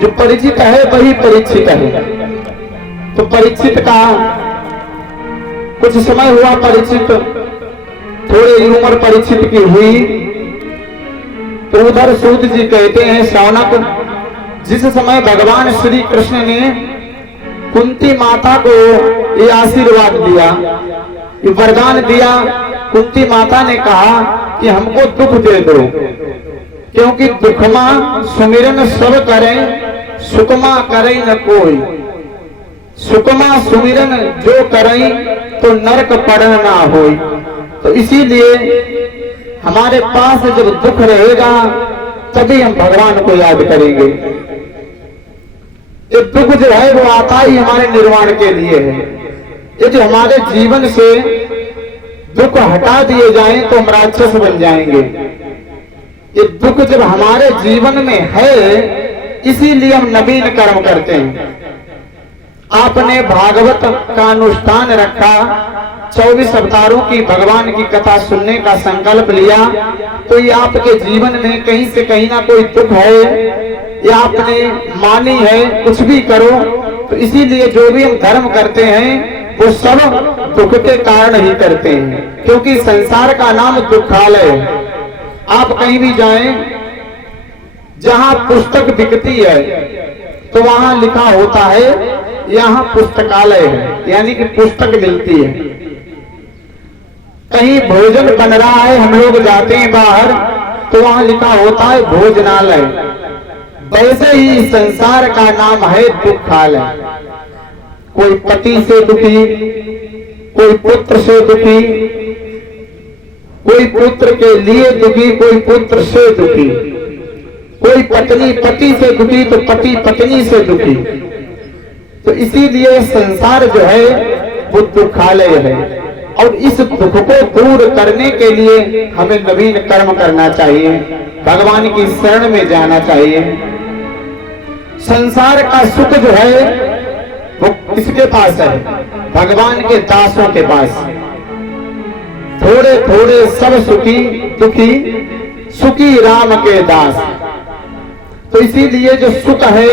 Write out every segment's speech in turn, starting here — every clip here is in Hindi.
जो परिचित है वही परीक्षित है। तो परीक्षित का कुछ समय हुआ, परीक्षित थोड़ी उम्र परीक्षित की हुई, तो उधर सूत जी कहते हैं शौनक, जिस समय भगवान श्री कृष्ण ने कुंती माता को ये आशीर्वाद दिया, ये वरदान दिया, कुंती माता ने कहा कि हमको दुख दे दो, क्योंकि दुखमा सुमिरन सब करें, सुखमा करें न कोई। सुखमा सुमिरन जो करें तो नरक पड़न ना होई। तो इसीलिए हमारे पास जब दुख रहेगा तभी हम भगवान को याद करेंगे। ये दुख जो है वो आता ही हमारे निर्वाण के लिए है। यदि हमारे जीवन से दुख हटा दिए जाएं तो हम राक्षस बन जाएंगे। ये दुख जब हमारे जीवन में है, इसीलिए हम नवीन कर्म करते हैं। आपने भागवत का अनुष्ठान रखा, 24 अवतारों की भगवान की कथा सुनने का संकल्प लिया, तो ये आपके जीवन में कहीं से कहीं ना कोई दुख है, या आपने मानी है, कुछ भी करो। तो इसीलिए जो भी हम धर्म करते हैं वो सब दुख के कारण ही करते हैं, क्योंकि संसार का नाम दुखालय है। आप कहीं भी जाएं, जहां पुस्तक बिकती है तो वहां लिखा होता है यहाँ पुस्तकालय है, यानी कि पुस्तक मिलती है। कहीं भोजन बन रहा है, हम लोग जाते हैं बाहर, तो वहां लिखा होता है भोजनालय। वैसे ही संसार का नाम है दुखालय। कोई पति से दुखी, कोई पुत्र से दुखी, कोई पुत्र के लिए दुखी, कोई पुत्र से दुखी, कोई पत्नी पति से दुखी तो पति पत्नी से दुखी। तो इसीलिए संसार जो है वो दुखालय है, और इस दुख को दूर करने के लिए हमें नवीन कर्म करना चाहिए, भगवान की शरण में जाना चाहिए। संसार का सुख जो है वो किसके पास है? भगवान के दासों के पास। थोड़े थोड़े सब सुखी दुखी, सुखी राम के दास। तो इसीलिए जो सुख है,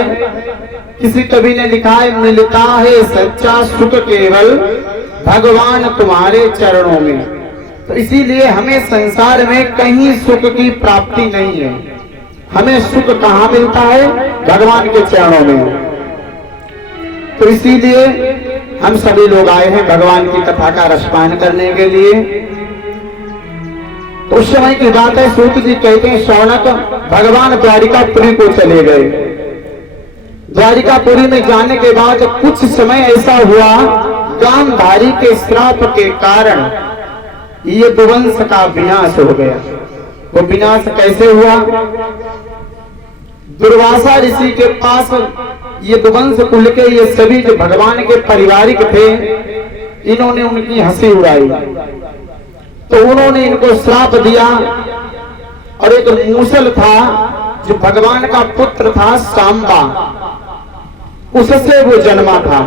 किसी कवि ने लिखा है, मिलता है सच्चा सुख केवल भगवान तुम्हारे चरणों में। तो इसीलिए हमें संसार में कहीं सुख की प्राप्ति नहीं है। हमें सुख कहाँ मिलता है? भगवान के चरणों में। तो इसीलिए हम सभी लोग आए हैं भगवान की कथा का रसपान करने के लिए। तो उस समय की बात है, सूत जी कहते हैं शौनक भगवान द्वारिकापुरी को चले गए। द्वारिकापुरी में जाने के बाद कुछ समय ऐसा हुआ, गांधारी के श्राप के कारण ये दुवंश का विनाश हो गया। वो विनाश कैसे हुआ? दुर्वासा ऋषि के पास ये दुवंश कुल के ये सभी जो भगवान के पारिवारिक थे, इन्होंने उनकी हंसी उड़ाई। तो उन्होंने इनको श्राप दिया। और एक मूसल था जो भगवान का पुत्र था, सांबा, उससे वो जन्मा था।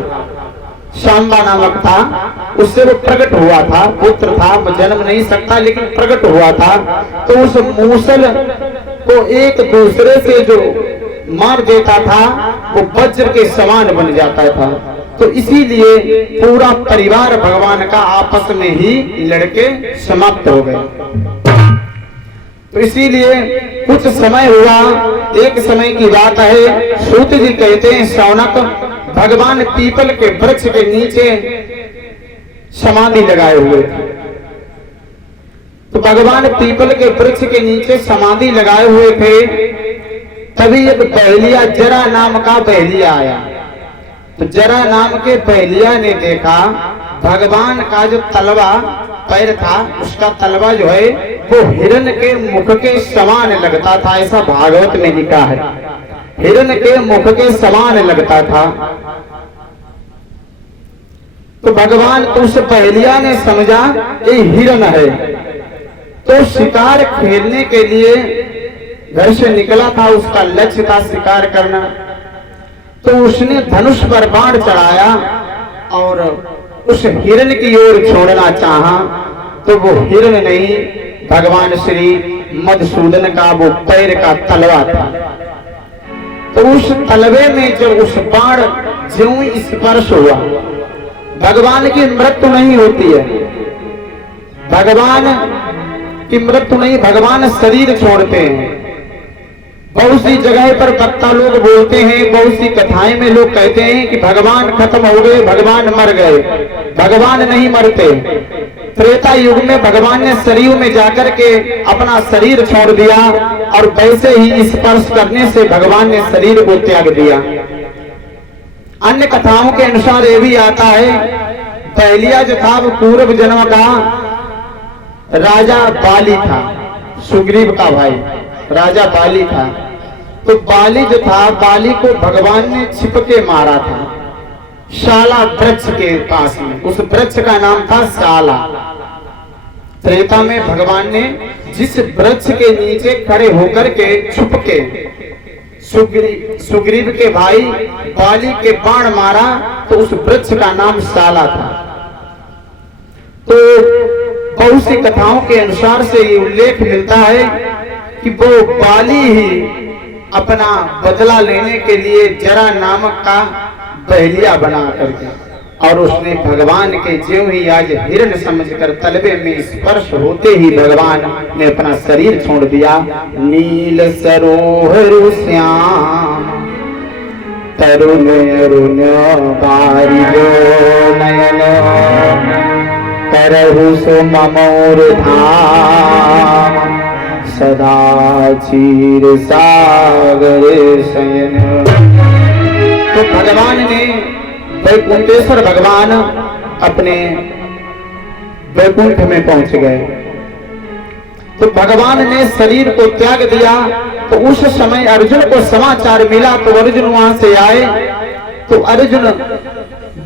सांबा नामक था, उससे वो प्रकट हुआ था। पुत्र था, वो जन्म नहीं सकता लेकिन प्रकट हुआ था। तो उस मूसल को एक दूसरे से जो मार देता था वो वज्र के समान बन जाता था। तो इसीलिए पूरा परिवार भगवान का आपस में ही लड़के समाप्त हो गए। तो इसीलिए कुछ समय हुआ, एक समय की बात है, सूत जी कहते हैं शौनक भगवान पीपल के वृक्ष के नीचे समाधि लगाए हुए थे। तो भगवान पीपल के वृक्ष के नीचे समाधि लगाए हुए थे, तभी एक बहेलिया, जरा नाम का बहेलिया आया। तो जरा नाम के बहेलिया ने देखा भगवान का जो तलवा पैर था, उसका तलवा जो है वो हिरण के मुख के समान लगता था। ऐसा भागवत में लिखा है, हिरण के मुख के समान लगता था। तो भगवान, तो उस बहेलिया ने समझा ये हिरण है। तो शिकार खेलने के लिए घर से निकला था, उसका लक्ष्य था शिकार करना। तो उसने धनुष पर बाण चढ़ाया और उस हिरण की ओर छोड़ना चाहा, तो वो हिरण नहीं, भगवान श्री मधुसूदन का वो पैर का तलवा था। तो उस तलवे में जब उस बाण ज्यों ही स्पर्श हुआ, भगवान की मृत्यु नहीं होती है, भगवान की मृत्यु नहीं, भगवान शरीर छोड़ते हैं। बहुत सी जगह पर वक्ता लोग बोलते हैं, बहुत सी कथाएं में लोग कहते हैं कि भगवान खत्म हो गए, भगवान मर गए। भगवान नहीं मरते। त्रेता युग में भगवान ने शरीर में जाकर के अपना शरीर छोड़ दिया और वैसे ही स्पर्श करने से भगवान ने शरीर को त्याग दिया। अन्य कथाओं के अनुसार ये भी आता है, पहलिया जो था वो पूर्व जन्म का राजा बाली था, सुग्रीव का भाई राजा बाली था। तो बाली जो था, बाली को भगवान ने छिप के मारा था शाला वृक्ष के पास में, उस वृक्ष का नाम था शाला। त्रेता में भगवान ने जिस वृक्ष के नीचे खड़े होकर के छुप के सुग्रीव के भाई बाली के बाण मारा, तो उस वृक्ष का नाम शाला था। तो बहुत सी कथाओं के अनुसार से ये उल्लेख मिलता है कि वो बाली ही अपना बदला लेने के लिए जरा नामक का बहलिया बना करके, और उसने भगवान के ज्यों ही आज हिरण समझकर तलवे में स्पर्श होते ही भगवान ने अपना शरीर छोड़ दिया। नील सरोवर श्याम तरुण अरुण बारिजो नयन करहु सो ममोर धाम सदा चीर सागर शयन। तो भगवान ने, वैकुंठेश्वर भगवान अपने वैकुंठ में पहुंच गए। तो भगवान ने शरीर को त्याग दिया। तो उस समय अर्जुन को समाचार मिला, तो अर्जुन वहां से आए। तो अर्जुन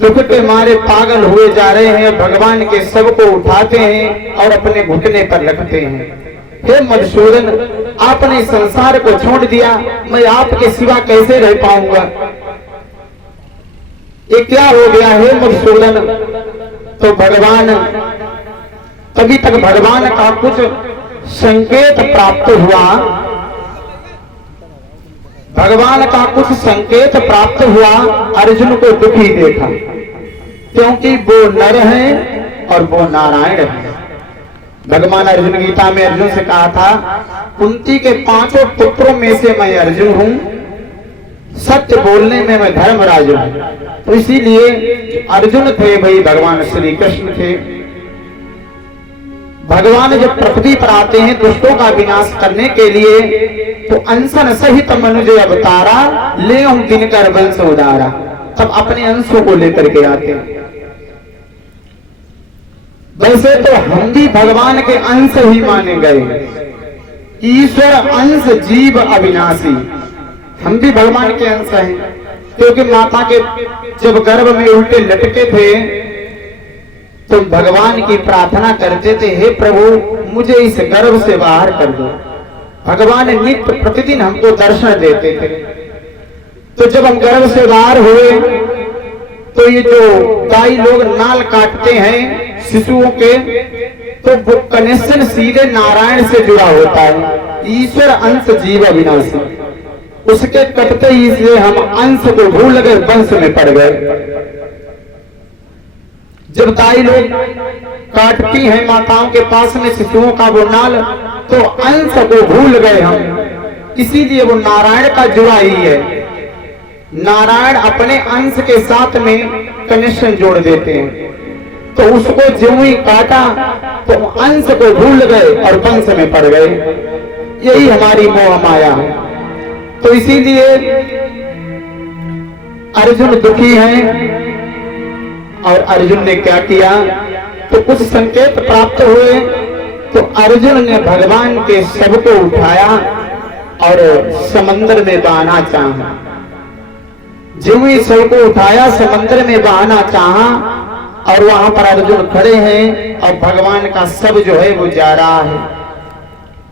दुख के मारे पागल हुए जा रहे हैं, भगवान के शव को उठाते हैं और अपने घुटने पर रखते हैं। हे मधुसूदन, आपने संसार को छोड़ दिया, मैं आपके सिवा कैसे रह पाऊंगा, ये क्या हो गया है मधुसूदन। तो भगवान, तभी तक भगवान का कुछ संकेत प्राप्त हुआ, भगवान का कुछ संकेत प्राप्त हुआ। अर्जुन को दुखी देखा, क्योंकि वो नर है और वो नारायण है। भगवान अर्जुन गीता में अर्जुन से कहा था, कुंती के 5 पुत्रों में से मैं अर्जुन हूं, सत्य बोलने में मैं धर्मराज हूं। तो इसीलिए अर्जुन थे भाई भगवान श्री कृष्ण थे। भगवान जब पृथ्वी पर आते हैं दुष्टों का विनाश करने के लिए, तो अंशन सहित मनुज अवतारा ले दिनकर वंश उदारा, तब अपने अंशों को लेकर के आते हैं। वैसे तो हम भी भगवान के अंश ही माने गए, ईश्वर अंश जीव अविनाशी, हम भी भगवान के अंश हैं। क्योंकि माता के जब गर्भ में उल्टे लटके थे, तो भगवान की प्रार्थना करते थे, हे प्रभु मुझे इस गर्भ से बाहर कर दो। भगवान नित्य प्रतिदिन हमको दर्शन देते थे। तो जब हम गर्भ से बाहर हुए, तो ये जो दाई लोग नाल काटते हैं शिशुओं के, तो वो कनेक्शन सीधे नारायण से जुड़ा होता है। ईश्वर अंश जीव अविनाशी, उसके कटते ही से हम अंश को भूल गए, वंश में पड़ गए। जब दाई लोग काटती हैं माताओं के पास में शिशुओं का वो नाल, तो अंश को भूल गए हम, इसीलिए वो नारायण का जुड़ा ही है। नारायण अपने अंश के साथ में कनेक्शन जोड़ देते हैं। तो उसको ज्यों ही काटा तो अंश को भूल गए और वंश में पड़ गए। यही हमारी मोह माया है। तो इसीलिए अर्जुन दुखी हैं। और अर्जुन ने क्या किया, तो कुछ संकेत प्राप्त हुए। तो अर्जुन ने भगवान के शव को उठाया और समंदर में बहाना चाहा। ज्यों ही शव को उठाया समंदर में बहाना चाहा, और वहां पर अर्जुन खड़े हैं और भगवान का शव जो है वो जा रहा है।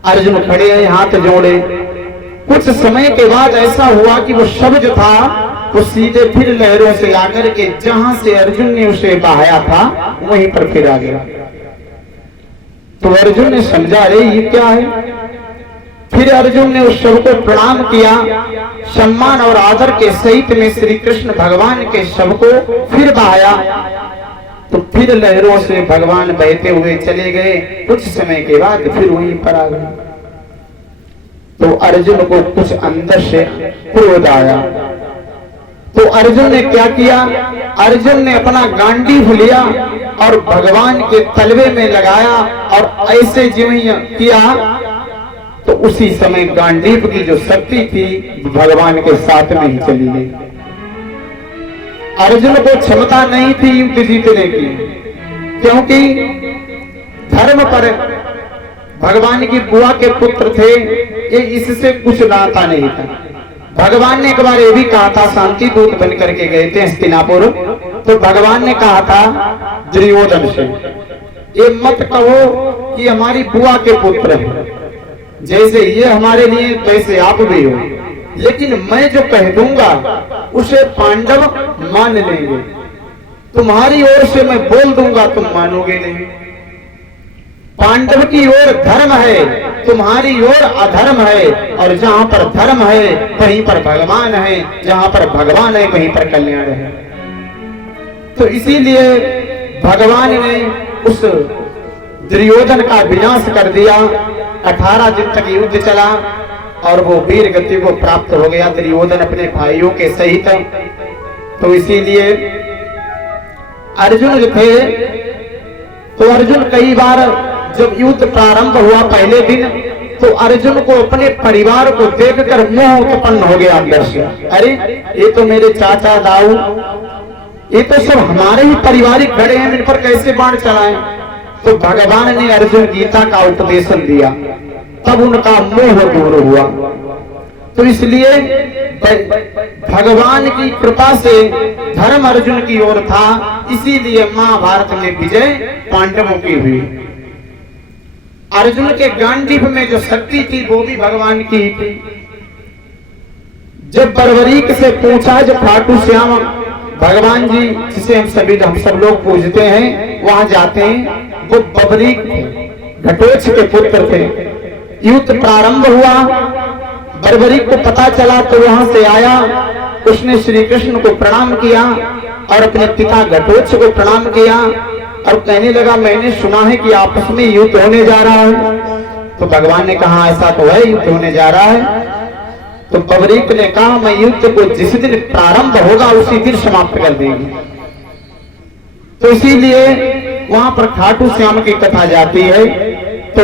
अर्जुन खड़े हैं हाथ जोड़े। कुछ समय के बाद ऐसा हुआ कि वो शव जो था वो सीधे फिर लहरों से आकर के जहां से अर्जुन ने उसे बहाया था वहीं पर फिर आ गया। तो अर्जुन ने समझा, अरे ये क्या है। फिर अर्जुन ने उस शव को प्रणाम किया, सम्मान और आदर के सहित में श्री कृष्ण भगवान के शव को फिर बहाया। तो फिर लहरों से भगवान बहते हुए चले गए। कुछ समय के बाद फिर वहीं पर आ गए। तो अर्जुन को कुछ अंदर से क्रोध आया। तो अर्जुन ने क्या किया? अर्जुन ने अपना गांडीव लिया और भगवान के तलवे में लगाया और ऐसे जिम्मे किया तो उसी समय गांडीव की जो शक्ति थी भगवान के साथ में ही चली गई। अर्जुन को क्षमता नहीं थी युद्ध जीतने की, क्योंकि धर्म पर भगवान की बुआ के पुत्र थे, ये इससे कुछ नाता नहीं था। भगवान ने एक बार ये भी कहा था, शांति दूत बन करके गए थे हस्तिनापुर, तो भगवान ने कहा था दुर्योधन से, ये मत कहो कि हमारी बुआ के पुत्र हैं, जैसे ये हमारे लिए वैसे आप भी हो, लेकिन मैं जो कह दूंगा उसे पांडव मान लेंगे। तुम्हारी ओर से मैं बोल दूंगा, तुम मानोगे नहीं। पांडव की ओर धर्म है, तुम्हारी ओर अधर्म है, और जहां पर धर्म है वहीं पर भगवान है, जहां पर भगवान है वहीं पर कल्याण है। तो इसीलिए भगवान ने उस दुर्योधन का विनाश कर दिया। 18 दिन तक युद्ध चला और वो वीर गति को प्राप्त हो गया दुर्योधन अपने भाइयों के सहित। तो इसीलिए अर्जुन जो थे, तो अर्जुन कई बार जब युद्ध प्रारंभ हुआ पहले दिन, तो अर्जुन को अपने परिवार को देखकर मोह उत्पन्न हो गया अंदर से। अरे ये तो मेरे चाचा दाऊ, ये तो सब हमारे ही पारिवारिक खड़े हैं, इन पर कैसे बाण चलाएं? तो भगवान ने अर्जुन गीता का उपदेशन दिया, तब उनका मोह दूर हुआ। तो इसलिए भगवान की कृपा से धर्म अर्जुन की ओर था, इसीलिए महाभारत में विजय पांडवों की हुई। अर्जुन के गांडीव में जो शक्ति थी वो भी भगवान की थी। जब बर्बरीक से पूछा, जब खाटू श्याम भगवान जी जिसे हम सब लोग पूजते हैं वहां जाते हैं, वो बबरीक घटोत्कच के पुत्र थे। युद्ध प्रारंभ हुआ, बर्बरीक को पता चला तो वहां से आया, उसने श्री कृष्ण को प्रणाम किया और अपने पिता घटोत्कच को प्रणाम किया और कहने लगा, मैंने सुना है कि आपस में युद्ध होने जा रहा है। तो भगवान ने कहा, ऐसा तो है, युद्ध होने जा रहा है। तो बबरीक ने कहा, मैं युद्ध को जिस दिन प्रारंभ होगा उसी दिन समाप्त कर देंगे। तो इसीलिए वहां पर खाटू श्याम की कथा जाती है। तो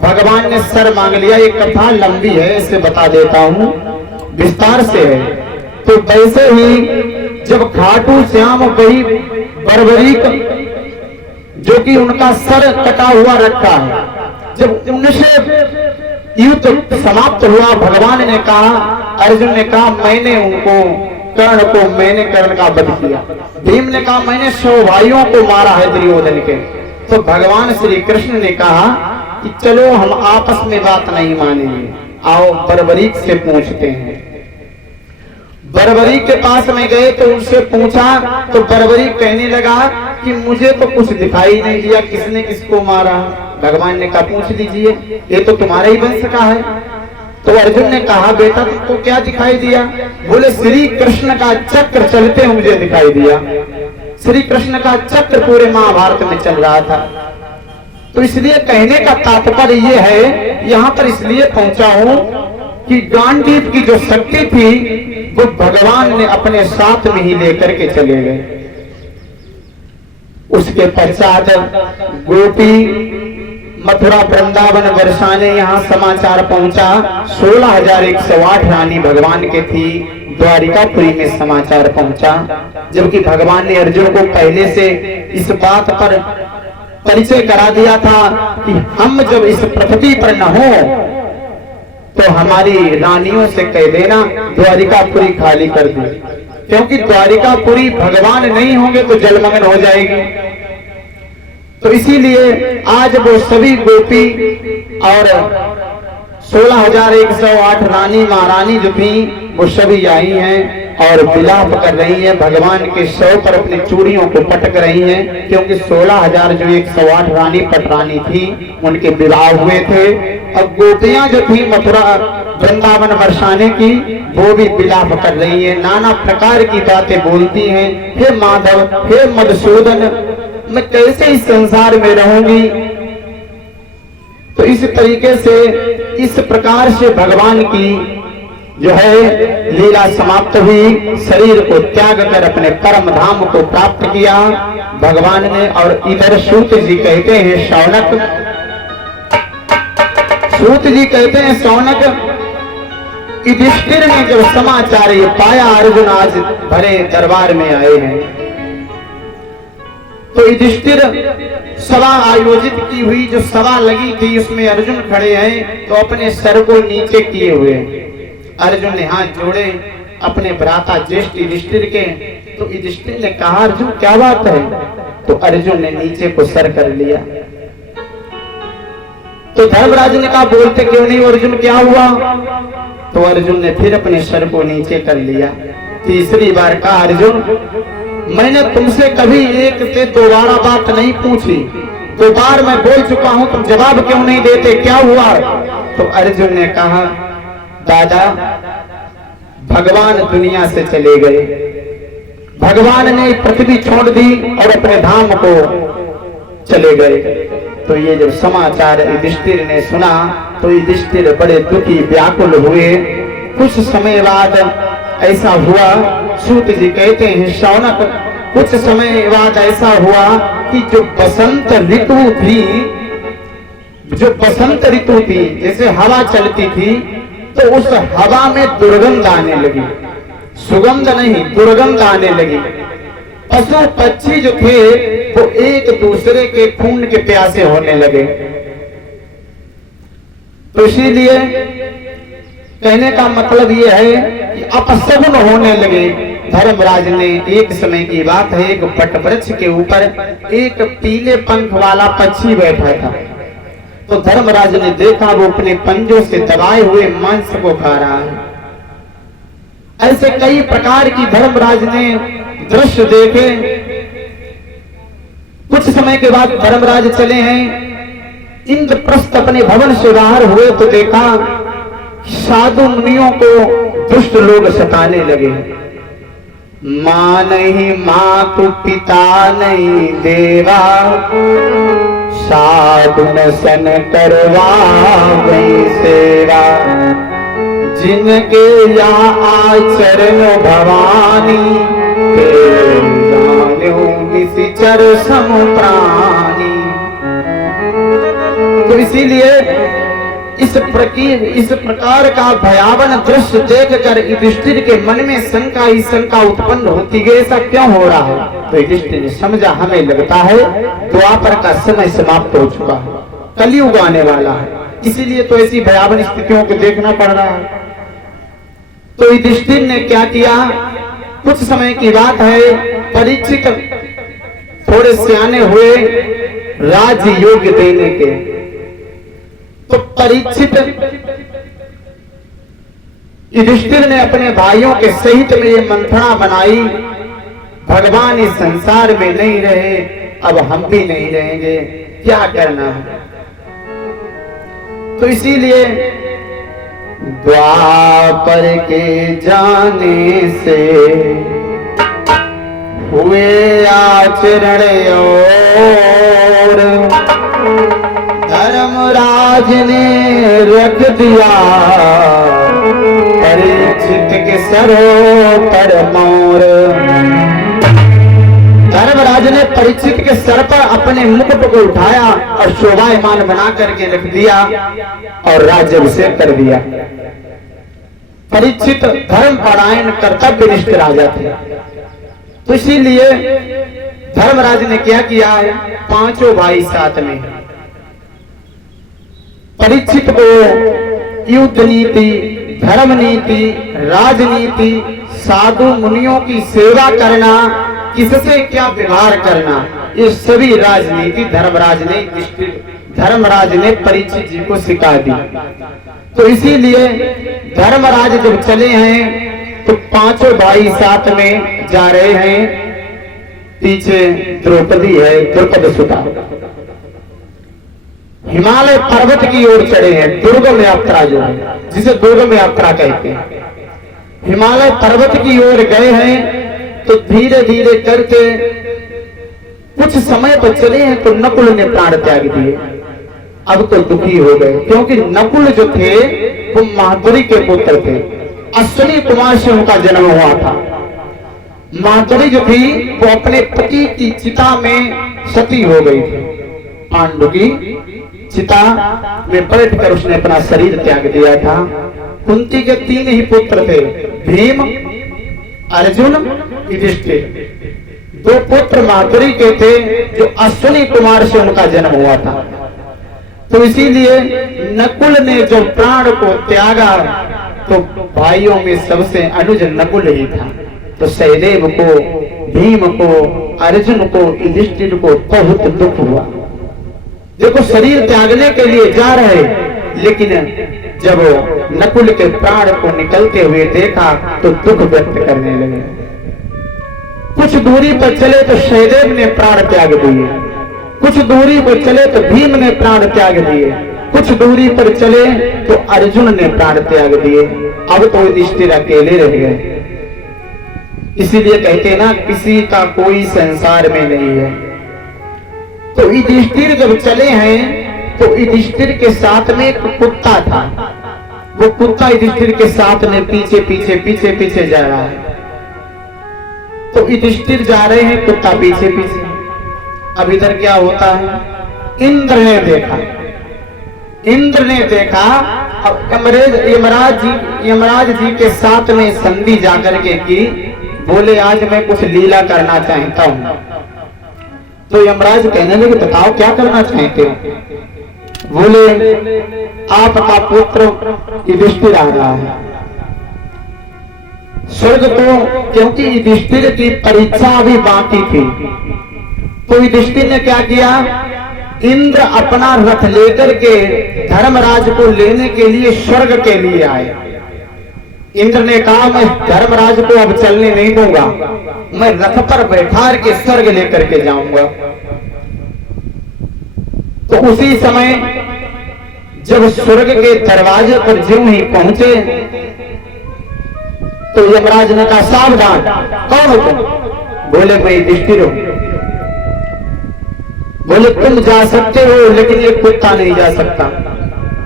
भगवान ने सर मांग लिया। ये कथा लंबी है, इसे बता देता हूं, विस्तार से है। तो वैसे ही जब खाटू श्याम वही बर्बरीक जो कि उनका सर कटा हुआ रखा है, जब उनसे युद्ध समाप्त हुआ, भगवान ने कहा, अर्जुन ने कहा, मैंने कर्ण का वध किया। भीम ने कहा, मैंने 100 भाइयों को मारा है दुर्योधन के। तो भगवान श्री कृष्ण ने कहा कि चलो हम आपस में बात नहीं मानेंगे, आओ बर्बरीक से पूछते हैं। बर्बरीक के पास में गए तो उनसे पूछा, तो बर्बरीक कहने लगा कि मुझे तो कुछ दिखाई नहीं दिया, किसने किसको मारा। भगवान ने कहा, पूछ लीजिए, ये तो तुम्हारे ही वंश का है। तो अर्जुन ने कहा, बेटा तुमको क्या दिखाई दिया? बोले, श्री कृष्ण का चक्र चलते मुझे दिखाई दिया। श्री कृष्ण का चक्र पूरे महाभारत में चल रहा था। तो इसलिए कहने का तात्पर्य ये है, यहाँ पर इसलिए पहुंचा हूं कि गांडीव की जो शक्ति थी वो भगवान ने अपने साथ में ही लेकर के चले गए। उसके पश्चात गोपी मथुरा वृंदावन बरसाने यहाँ समाचार पहुंचा। 16,108 रानी भगवान के थी। द्वारिकापुरी में समाचार पहुंचा, जबकि भगवान ने अर्जुन को पहले से इस बात पर परिचय करा दिया था कि हम जब इस पृथ्वी पर न हो तो हमारी रानियों से कह देना द्वारिकापुरी खाली कर दे, क्योंकि द्वारिकापुरी भगवान नहीं होंगे तो जलमग्न हो जाएगी। तो इसीलिए आज वो सभी गोपी और 16,108 रानी महारानी जो थी वो सभी आई हैं और विलाप कर रही हैं, भगवान के शव पर अपनी चूड़ियों को पटक रही हैं, क्योंकि 16,000 जो 108 रानी पटरानी थी उनके विवाह हुए थे। अब गोपियां जो थी मथुरा वृंदावन बरसाने की, वो भी विलाप कर रही हैं, नाना प्रकार की बातें बोलती हैं, हे माधव, हे मधुसूदन, मैं कैसे इस संसार में रहूंगी। तो इस तरीके से, इस प्रकार से भगवान की जो है लीला समाप्त हुई। शरीर को त्याग कर अपने परम धाम को प्राप्त किया भगवान ने। और इधर सूत जी कहते हैं, सूत जी कहते हैं, शौनक, युधिष्ठिर ने जब समाचार ये पाया अर्जुन आज भरे दरबार में आए हैं, तो युधिष्ठिर सभा आयोजित की हुई, जो सभा लगी थी उसमें अर्जुन खड़े हैं, तो अपने सर को नीचे किए हुए अर्जुन ने हाथ जोड़े अपने भ्राता ज्येष्ठ युधिष्ठिर के। तो युधिष्ठिर ने कहा, अर्जुन क्या बात है? तो अर्जुन ने नीचे को सर कर लिया। तो धर्मराज ने कहा, बोलते क्यों नहीं अर्जुन, क्या हुआ? तो अर्जुन ने फिर अपने सर को नीचे कर लिया। तीसरी बार कहा, अर्जुन, मैंने तुमसे कभी एक से दोबारा बात नहीं पूछी, 2 बार मैं बोल चुका हूं, तुम जवाब क्यों नहीं देते, क्या हुआ? तो अर्जुन ने कहा, दादा, भगवान दुनिया से चले गए, भगवान ने पृथ्वी छोड़ दी और अपने धाम को चले गए। तो ये जब समाचार युधिष्ठिर ने सुना तो युधिष्ठिर बड़े दुखी व्याकुल हुए। कुछ समय बाद ऐसा हुआ, सूत जी कहते हैं, शौनक, कुछ समय बाद ऐसा हुआ कि जो बसंत ऋतु थी, जैसे हवा चलती थी, तो उस हवा में दुर्गंध आने लगी, सुगंध नहीं, दुर्गंध आने लगी। पशु पक्षी जो थे वो एक दूसरे के खून के प्यासे होने लगे। तो इसीलिए कहने का मतलब ये है कि अपशगुन होने लगे। धर्मराज ने, एक समय की बात है, एक वट वृक्ष के ऊपर एक पीले पंख वाला पक्षी बैठा था। तो धर्मराज ने देखा वो अपने पंजों से दबाए हुए मांस को खा रहा है। ऐसे कई प्रकार की धर्मराज ने दृश्य देखे। कुछ समय के बाद धर्मराज चले हैं, इंद्रप्रस्थ अपने भवन से बाहर हुए तो देखा साधु मुनियों को दुष्ट लोग सताने लगे। मां नहीं मातु पिता नहीं देवा, साधु न सन करवा गई सेवा, जिनके या आचरण भवानी, निशिचर सम प्राणी। तो इसीलिए इस प्रकार का भयावह दृश्य देखकर युधिष्ठिर के मन में शंका ही शंका उत्पन्न होती गई, ऐसा क्यों हो रहा है? तो युधिष्ठिर ने समझा, हमें लगता है द्वापर का समय समाप्त हो चुका है, कलयुग आने वाला है, इसीलिए तो ऐसी भयावह स्थितियों को देखना पड़ रहा है। तो युधिष्ठिर ने क्या किया? कुछ समय की बात है, परीक्षित थोड़े सियाने हुए राजयोग देने के। तो परीक्षित युधिष्ठिर ने अपने भाइयों के सहित में ये मंथना बनाई, भगवान इस संसार में नहीं रहे, अब हम भी नहीं रहेंगे, क्या करना है? तो इसीलिए द्वापर के जाने से हुए आचरण और धर्मराज ने रख दिया परीक्षित के सरों पर मोर। धर्मराज ने परीक्षित के सर पर अपने मुकुट को उठाया और शोभायमान बना करके रख दिया और राज्याभिषेक कर दिया। परीक्षित धर्मपरायण कर्तव्यनिष्ठ राजा थे, तो इसीलिए धर्मराज ने क्या किया है, 5 भाई साथ में परीक्षित को युद्ध नीति, धर्म नीति, राजनीति, साधु मुनियों की सेवा करना, किससे क्या व्यवहार करना, ये सभी राजनीति धर्मराज ने परीक्षित जी को सिखा दी। तो इसीलिए धर्मराज जब चले हैं तो पांचों भाई साथ में जा रहे हैं। पीछे द्रौपदी है, द्रुपद सुता हिमालय पर्वत की ओर चढ़े हैं। दुर्गम यात्रा जो है, जिसे दुर्गम यात्रा कहते हैं, हिमालय पर्वत की ओर गए हैं। तो धीरे धीरे करके कुछ समय पर चले हैं तो नकुल ने प्राण त्याग दिए। अब तो दुखी हो गए, क्योंकि नकुल जो थे वो माधुरी के पुत्र थे। अश्विनी कुमार से उनका जन्म हुआ था। माधुरी जो थी वो अपने पति की चिता में सती हो गई थी। पांडु की चिता में बैठकर उसने अपना शरीर त्याग दिया था। कुंती के 3 ही पुत्र थे, भीम, अर्जुन, युधिष्ठिर। 2 पुत्र माधुरी के थे जो अश्विनी कुमार से उनका जन्म हुआ था। तो इसीलिए नकुल ने जब प्राण को त्यागा तो भाइयों में सबसे अनुज नकुल ही था। तो सहदेव को, भीम को, अर्जुन को, युधिष्ठिर को बहुत दुख हुआ। देखो शरीर त्यागने के लिए जा रहे, लेकिन जब नकुल के प्राण को निकलते हुए देखा तो दुख व्यक्त करने लगे। कुछ दूरी पर चले तो सहदेव ने प्राण त्याग दिए, कुछ दूरी पर चले तो भीम ने प्राण त्याग दिए, कुछ दूरी पर चले तो अर्जुन ने प्राण त्याग दिए। अब तो युधिष्ठिर अकेले रह गए। इसीलिए कहते हैं ना, किसी का कोई संसार में नहीं है। तो युधिष्ठिर जब चले हैं तो युधिष्ठिर के साथ में एक कुत्ता था। वो कुत्ता युधिष्ठिर के साथ में पीछे पीछे पीछे पीछे जा रहा है। तो युधिष्ठिर जा रहे हैं, कुत्ता पीछे पीछे। अब इधर क्या होता है, इंद्र ने देखा। इंद्र ने देखा अब यमराज जी के साथ में संधि जाकर के की, बोले आज मैं कुछ लीला करना चाहता हूं। तो यमराज कहने लगे बताओ क्या करना चाहते हो। बोले आपका पुत्र युधिष्ठिर आ रहा है स्वर्ग को, क्योंकि युधिष्ठिर की परीक्षा अभी बाकी थी। तो युधिष्ठिर ने क्या किया, इंद्र अपना रथ लेकर के धर्मराज को लेने के लिए स्वर्ग के लिए आए। इंद्र ने कहा मैं धर्मराज को अब चलने नहीं दूंगा, मैं रथ पर बैठा के स्वर्ग लेकर के जाऊंगा। तो उसी समय जब स्वर्ग के दरवाजे पर ज्यों ही पहुंचे तो यमराज ने कहा सावधान, कौन हो तुम। बोले मैं युधिष्ठिर हूं। बोले तुम जा सकते हो लेकिन ये कुत्ता नहीं जा सकता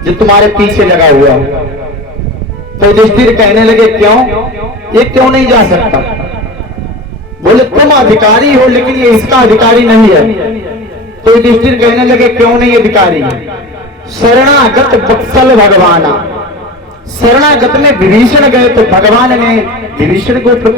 जो तुम्हारे पीछे लगा हुआ। तो युधिष्ठिर कहने लगे क्यों, ये क्यों नहीं जा सकता। बोले तुम अधिकारी हो लेकिन ये इसका अधिकारी नहीं है। तो युधिष्ठिर कहने लगे क्यों नहीं अधिकारी है। शरणागत वत्सल भगवाना, शरणागत में विभीषण गए तो भगवान ने विभीषण के ऊपर